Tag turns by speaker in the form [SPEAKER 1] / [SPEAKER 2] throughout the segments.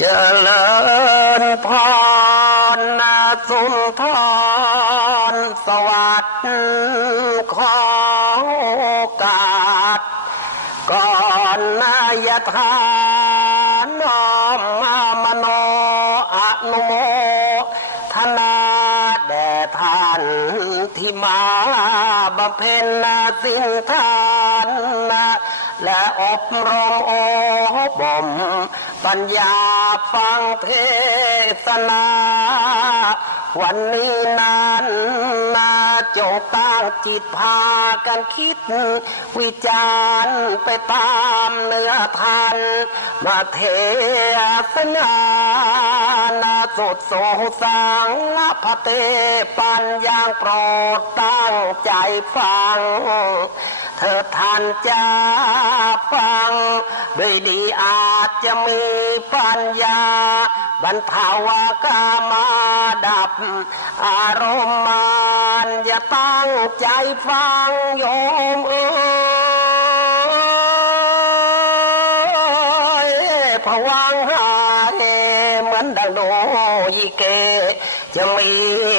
[SPEAKER 1] เจริญพรนาสุนทรสวัสดิ์ขอโอกาส ก่อนนายทานน้อมมามโนอนุโมทนาแด่ท่านที่มาบำเพ็ญสินทาน และอบรมโอบบ่ม ปัญญาฟังเทศนา วันนี้นั้นนาจงตั้งจิตพากันคิด วิจารณ์ไปตามเนื้อทัน มาเทศนานาสดโสสังพระเตปัญญางโปรดตั้งใจฟัง เธอท่านจะฟังด้วยดีอาจจะมีปัญญา บรรเทาวากามาดับ อารมณ์มานอย่าตั้งใจฟังโยมเอ้ยผวังหาเอเหมือนดังโดยิเก จะมี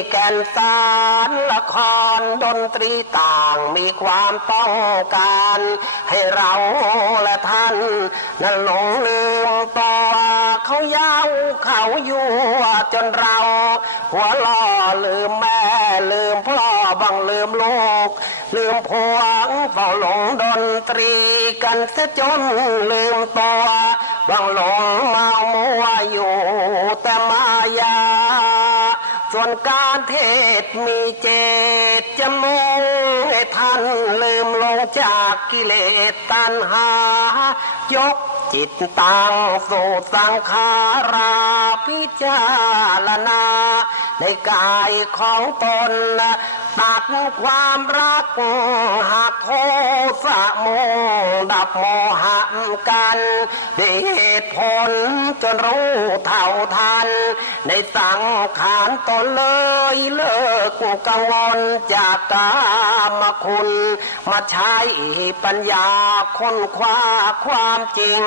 [SPEAKER 1] แก่นสารละ รดนตรีต่างมีความต้องการ ให้เราและท่าน นั้นหลงลืมตัวเขาเย้าเขาอยู่จนเรา หัวล่อลืมแม่ลืมพ่อบังลืมลูก ลืมพวงเฝ้าหลงดนตรีกันเสียจนลืมตัวบังหลงเมามัวอยู่แต่มา ส่วนการเทศมีเจตจะมุ่งให้ท่านลืมลงจากกิเลสตัณหา ยกจิตตั้งสู่สังขาราพิจารณา ในกายของตน ตัดความรักหักโทสะโมงดับโมหะกันด้วยเหตุผลจนรู้เท่าทัน ในสังขารตนเลยเลิกกังวลจากกามคุณ มาใช้ปัญญาค้นคว้าความจริง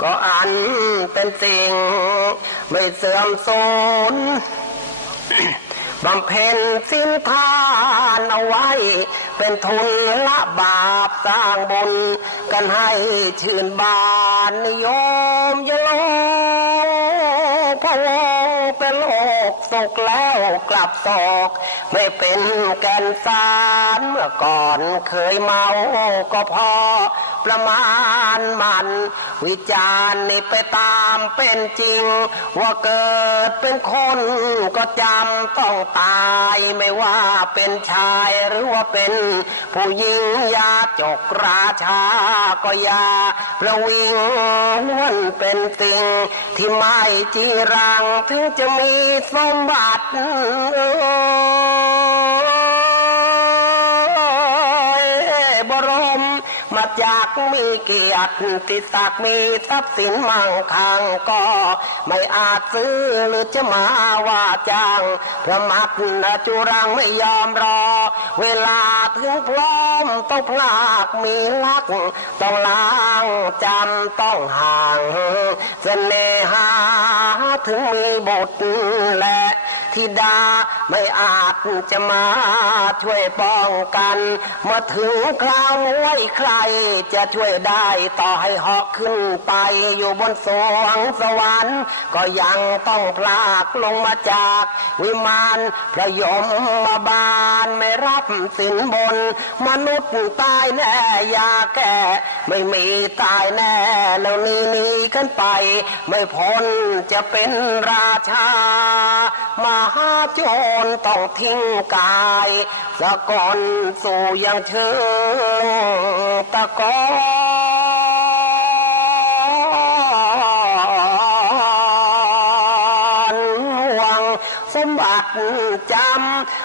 [SPEAKER 1] ก็อันเป็นสิ่ง ไม่เสื่อมสูญ บำเพ็ญสิ้นทานเอาไว้ เป็นทุนละบาปสร้างบุญ กันให้ชื่นบานนิยมยโลพะวงเป็นโลกสุขแล้วกลับศอกไม่เป็นแก่นสารเมื่อก่อนเคยเมาก็พอ ประมาณมัน วิจารณ์นี่ไปตามเป็นจริง ว่าเกิดเป็นคนก็จำต้องตายไม่ว่าเป็นชายหรือว่าเป็น ผู้หญิงยาจกราชาก็ยาประวิงล้วนเป็นสิ่งที่ไม่จีรังถึงจะมีสมบัติ จากมีเกียรติติศักดิ์มีทรัพย์สินมั่งคั่งก็ไม่อาจซื้อหรือจะมาว่าจ้างพระมัดนจุรังไม่ยอมรอ เวลาถึงพร้อมต้องพลากมีลัก ต้องล้างจำต้องห่างเสน่หาถึงมีบุตรและ ธิดาไม่อาจจะมาช่วยป้องกันเมื่อถึงคราวมวยใครจะช่วยได้ต่อให้เหาะขึ้นไปอยู่บนสวงสวรรค์ ก็ยังต้องพลากลงมาจากวิมานพระยมมาบาลไม่รับสินบน มนุษย์ตายแน่ยาแก่ไม่มีตายแน่แล้วนีหนีกันไป ไม่พ้นจะเป็นราชา มหาโจรต้องทิ้งกายสะก่อนสู่ยังเชิงตะกอนหวังสมบัติจำ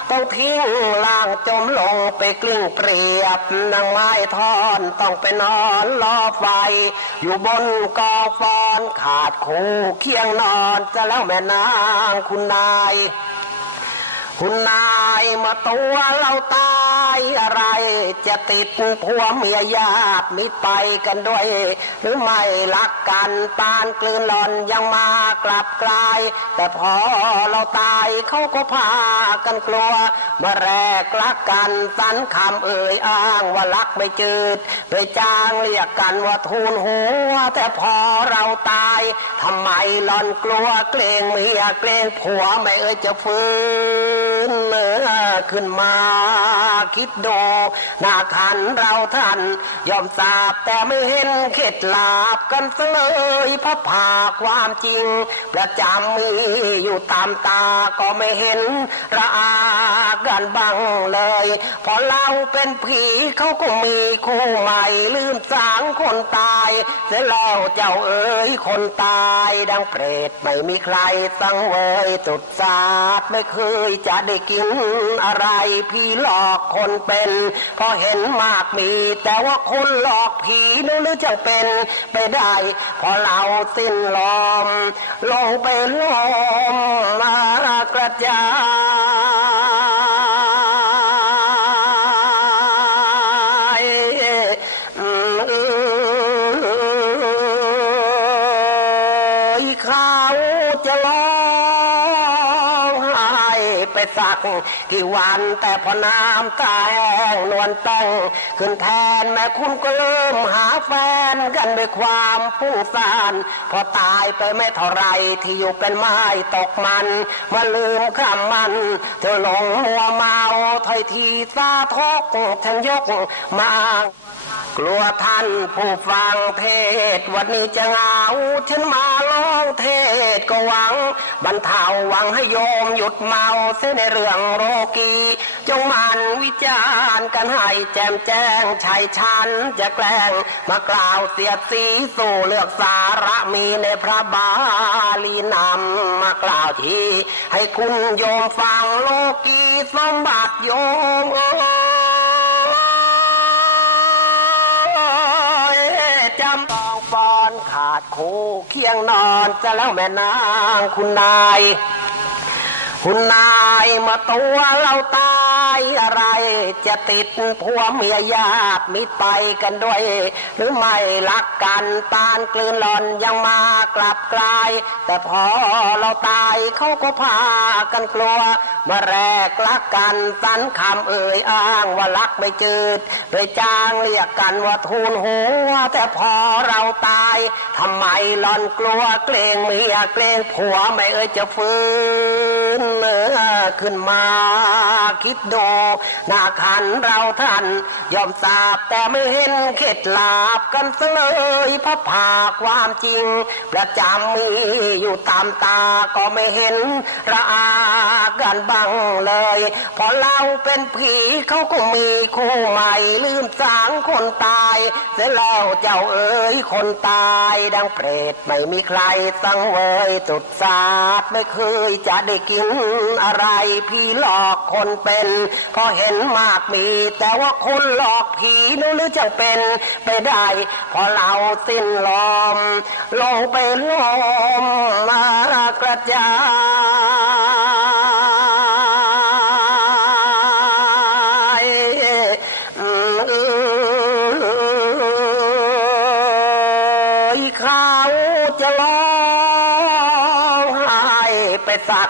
[SPEAKER 1] ต้องทิ้งล่างจมลงไปกลิ้งเปรียบนางไม้ทอนต้องไปนอนรอไฟ อยู่บนกองฟอนขาดคู่เคียงนอนจะแล้วแม่นางคุณนาย คุณนายมาตัวเราตายอะไร จะติดผัวเมียญาติมิตรไปกันด้วย หรือไม่รักกันปานกลืนหลอนยังมากลับกลาย แต่พอเราตายเขาก็พากันกลัว เมื่อแรกรักกันสันคำเอ่ยอ้างว่ารักไม่จืดไปจางเรียกกันว่าทูลหัวแต่พอเราตายทำไมหลอนกลัวเกรงเมียเกรงผัวไม่เอ่ยจะฟื้นเนื้อขึ้นมาคิดดูหน้าขันเราท่าน ยอมทราบแต่ไม่เห็นเข็ดหลาบกันเสเลยพระผาความจริง ประจำมีอยู่ตามตาก็ไม่เห็นระอากันบ้างเลย พอเราเป็นผีเขาก็มีคู่ใหม่ลืมสางคนตายเสร็จแล้วเจ้าเอ๋ยคนตายดังเปรตไม่มีใครสังเวยสุดสาดไม่เคยจะได้กินอะไรพี่หลอกคนเป็นพอเห็นมากมี แต่ว่าคนหลอกผีนึกหรือจะเป็นไปได้ พอเราสิ้นลมลงไปลมมากระจาย วัน แต่พอน้ำตาแห้งนวลต้องขึ้นแทนแม่คุณก็เริ่มหาแฟนกันด้วยความฟุ้งซ่านพอตายไปไม่เท่าไรที่อยู่เป็นไม้ตกมันมาลืมคำมัน เธอหลงมัวเมาถอยทีตาทกทั้งยกมา กลัวท่านผู้ฟังเทศ วันนี้จะเหงาฉันมาร้องเทศก็หวังบรรเทาหวังให้โยมหยุดเมาเสียในเรื่องโรกีจงมันวิจารณ์กันให้แจมแจ้งชายชันจะแกล้งมากล่าวเสียดสีสู่เลือกสาระมีในพระบาลีนำมากล่าวทีให้คุณโยมฟังโลกีสมบัติโยม ดโคเคียงนอนจะแล้วแม่นางคุณนาย คุณนายมาตัวเราตาย อะไร จะติดผัวเมียญาติมิตรไปกันด้วย หรือไม่รักกันปานกลืนหลอนยังมากลับกลาย แต่พอเราตายเขาก็พากันกลัวเมื่อแรกรักกันสันคำเอ่ยอ้างว่ารักไม่จืดโดยจางเรียกกันว่าทูลหัวแต่พอเราตายทำไมหลอนกลัวเกรงเมียเกรงผัวไม่เอ่ยจะฟื้นเนื้อขึ้นมาคิดดูหน้าขันเราท่านยอมทราบแต่ไม่เห็นเข็ดหลาบกันเสเลยพระผาความจริง ประจำมีอยู่ตามตาก็ไม่เห็นระอากันบ้างเลยพอเราเป็นผีเขาก็มีคู่ใหม่ลืมสางคนตายเสร็จแล้วเจ้าเอ๋ยคนตายดังเปรตไม่มีใครสังเวยสุดสาดไม่เคยจะได้กินอะไรพี่หลอกคนเป็นพอเห็นมากมี แต่ว่าคนหลอกผีนู้หรือจะเป็นไปได้พอเราสิ้นลมลงไปลมมากระจาย สัก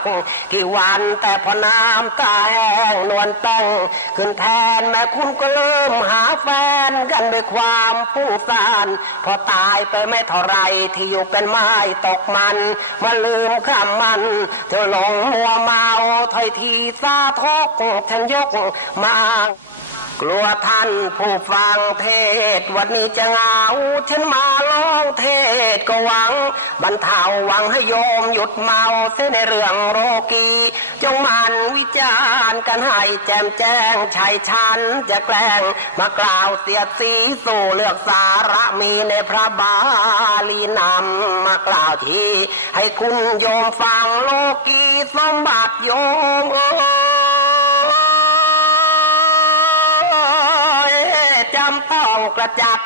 [SPEAKER 1] กี่วันแต่พอน้ำตาแห้งนวลต้งขึ้นแทนแม่คุณก็เริ่มหาแฟนกันด้วยความฟุ้งซ่านพอตายไปไม่เท่าไรที่อยู่เป็นไม้ตกมันมาลืมคำมัน เธอหลงมัวเมาถอยทีซาทกแทนยกมา กลัวท่านผู้ฟังเทศ วันนี้จะเหงาฉันมาร้องเทศก็หวังบรรเทาหวังให้โยมหยุดเมาเสียในเรื่องโรกีจงมันวิจารณ์กันให้แจมแจ้งชายชันจะแกล้งมากล่าวเสียดสีสู่เลือกสาระมีในพระบาลีนำมากล่าวที่ให้คุณโยมฟังโลกีสมบัติโยมเออ กระจัด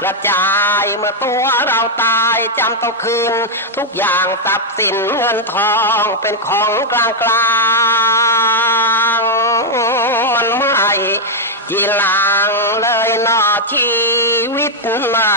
[SPEAKER 1] กระจายเมื่อตัวเราตายจำต้องคืน ทุกอย่างทรัพย์สินเงินทองเป็นของกลางกลางมันไม่จีลังเลยนอชีวิตมา